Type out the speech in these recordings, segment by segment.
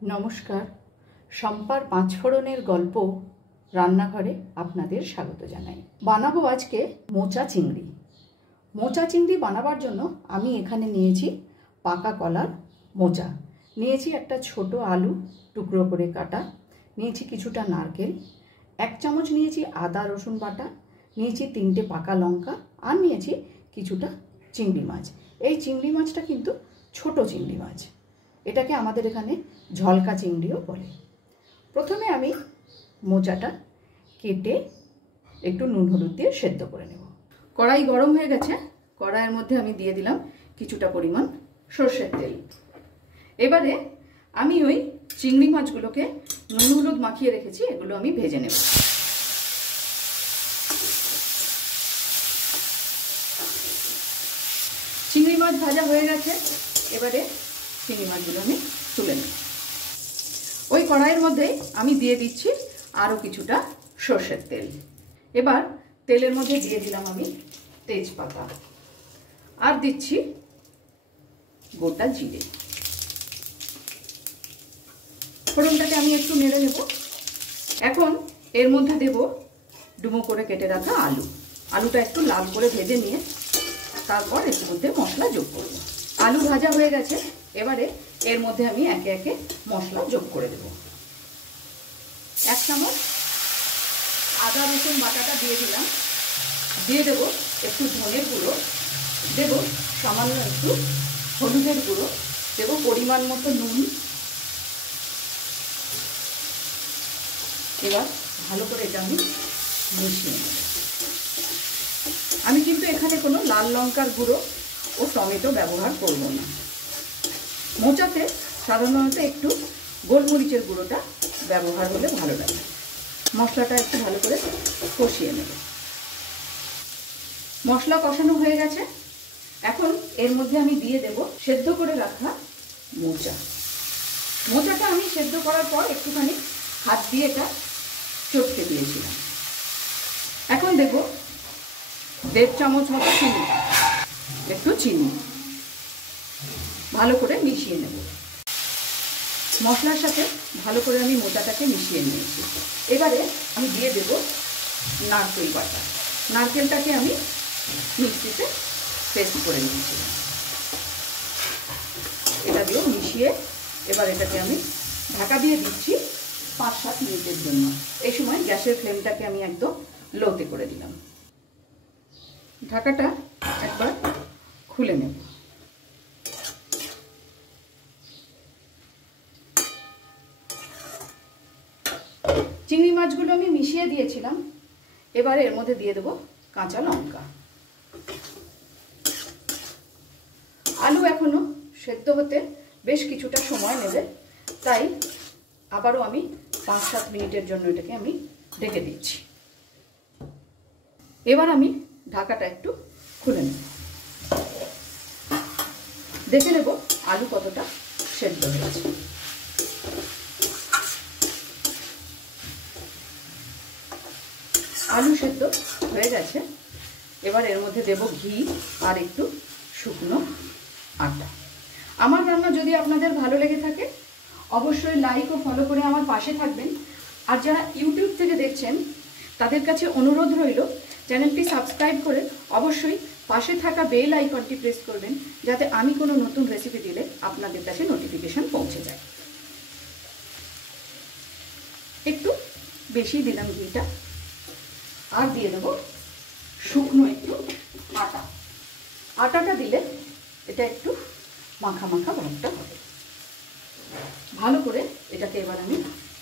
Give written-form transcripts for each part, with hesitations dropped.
नमस्कार शम्पार पाँचफोड़नेर गल्प रान्नाघरे आपनादेर स्वागत जानाई। बानाबो आजके मोचा चिंगड़ी। मोचा चिंगड़ी बानाबार जोन्नो आमी एखाने नियेछि पाका कलार मोचा, नियेछि एकटा छोटो आलू टुकरो करे काटा, नियेछि किछुटा नारकेल, एक चामच नियेछि आदा रसुन बाटा, नियेछि 3টে पाका लंका और नियेछि किछुटा चिंगड़ी माछ। এই চিংড়ি মাছটা কিন্তু ছোট চিংড়ি মাছ, এটাকে আমাদের এখানে ঝলকা চিংড়িও বলে। প্রথমে আমি মোচাটা কেটে একটু নুন হলুদ দিয়ে সেদ্ধ করে নেব। কড়াই গরম হয়ে গেছে, কড়াইয়ের মধ্যে আমি দিয়ে দিলাম কিছুটা পরিমাণ সরষের তেল। এবারে আমি ওই চিংড়ি মাছগুলোকে নুন হলুদ মাখিয়ে রেখেছি, এগুলো আমি ভেজে নেব। চিংড়ি মাছ ভাজা হয়ে গেছে, এবারে চিংড়ি মাছগুলো আমি তুলে নেব। ওই কড়াইয়ের মধ্যে আমি দিয়ে দিচ্ছি আরও কিছুটা সরষের তেল। এবার তেলের মধ্যে দিয়ে দিলাম আমি তেজপাতা আর দিচ্ছি গোটা জিরে। ফোড়নটাকে আমি একটু নেড়ে নেব। এখন এর মধ্যে দেব ডুমো করে কেটে রাখা আলু। আলুটা একটু লাল করে ভেজে নিয়ে তারপর এর মধ্যে মশলা যোগ করব। আলু ভাজা হয়ে গেছে, এবারে এর মধ্যে আমি একে একে মশলা যোগ করে দেব। 1 চামচ আদা রসুন বাটাটা দিয়ে দিলাম, দিয়ে দেব একটু ধনের গুঁড়ো, দেব সামান্য একটু হলুদের গুঁড়ো, দেব পরিমাণ মতো নুন। এবার ভালো করে এটা আমি মিশিয়ে নেব। আমি কিন্তু এখানে কোনো লাল লঙ্কার গুঁড়ো ও টমেটো ব্যবহার করব না। মোচাতে সাধারণত একটু গোলমরিচের গুঁড়োটা ব্যবহার হলে ভালো লাগে। মশলাটা একটু ভালো করে কষিয়ে নেব। মশলা কষানো হয়ে গেছে, এখন এর মধ্যে আমি দিয়ে দেব সেদ্ধ করে রাখা মোচা। মোচাটা আমি সেদ্ধ করার পর একটুখানি হাত দিয়ে এটা চটকে দিয়েছিলাম। এখন দেব 1.5 চামচ মতো চিনি, একটু চিনি ভালো করে মিশিয়ে নেব। মশলার সাথে ভালো করে আমি মোচাটাকে মিশিয়ে নিয়েছি। এবারে আমি দিয়ে দেব নারকেল বাটা। নারকেলটাকে আমি মিক্সিতে পেস্ট করে নিয়েছি। এটা দিয়েও মিশিয়ে এবার এটাকে আমি ঢাকা দিয়ে দিচ্ছি 5-7 মিনিটের জন্য। এই সময় গ্যাসের ফ্লেমটাকে আমি একদম লোতে করে দিলাম। ঢাকাটা একবার খুলে নেব। চিংড়ি মাছগুলো আমি মিশিয়ে দিয়েছিলাম, এবারে এর মধ্যে দিয়ে দেব কাঁচা লঙ্কা। আলু এখনো সেদ্ধ হতে বেশ কিছুটা সময় নেবে, তাই আবারও আমি 5-7 মিনিটের জন্য এটাকে আমি ঢেকে দিচ্ছি। এবার আমি ঢাকাটা একটু খুলে নেব, দেখে নেব আলু কতটা সেদ্ধ হয়েছে। আলু সেদ্ধ হয়ে গেছে, এবার এর মধ্যে দেব ঘি আর একটু শুকনো আটা। আমার রান্না যদি আপনাদের ভালো লেগে থাকে অবশ্যই লাইক ও ফলো করে আমার পাশে থাকবেন। আর যারা ইউটিউব থেকে দেখছেন তাদের কাছে অনুরোধ রইল চ্যানেলটি সাবস্ক্রাইব করে অবশ্যই পাশে থাকা বেল আইকনটি প্রেস করবেন, যাতে আমি কোনো নতুন রেসিপি দিলে আপনাদের কাছে নোটিফিকেশন পৌঁছে যায়। একটু বেশি দিলাম ঘিটা, আর দিয়ে দেব শুকনো একটু আটা। আটাটা দিলে এটা একটু মাখা মাখা ভাবটা হবে। ভালো করে এটাকে এবার আমি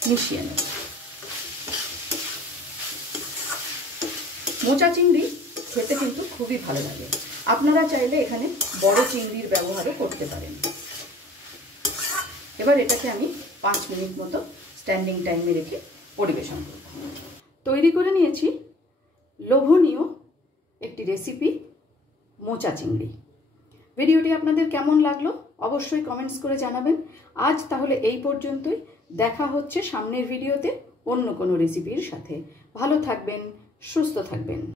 মিশিয়ে নেব। মোচা চিংড়ি খেতে কিন্তু খুবই ভালো লাগে। আপনারা চাইলে এখানে বড় চিংড়ির ব্যবহারও করতে পারেন। এবার এটাকে আমি 5 মিনিট মতো স্ট্যান্ডিং টাইমে রেখে পরিবেশন করব। তৈরি করে নিয়েছি লোভনীয় একটি রেসিপি মোচা চিংড়ি। ভিডিওটি আপনাদের কেমন লাগলো অবশ্যই কমেন্টস করে জানাবেন। আজ তাহলে এই পর্যন্তই, দেখা হচ্ছে সামনের ভিডিওতে অন্য কোনো রেসিপির সাথে। ভালো থাকবেন, সুস্থ থাকবেন।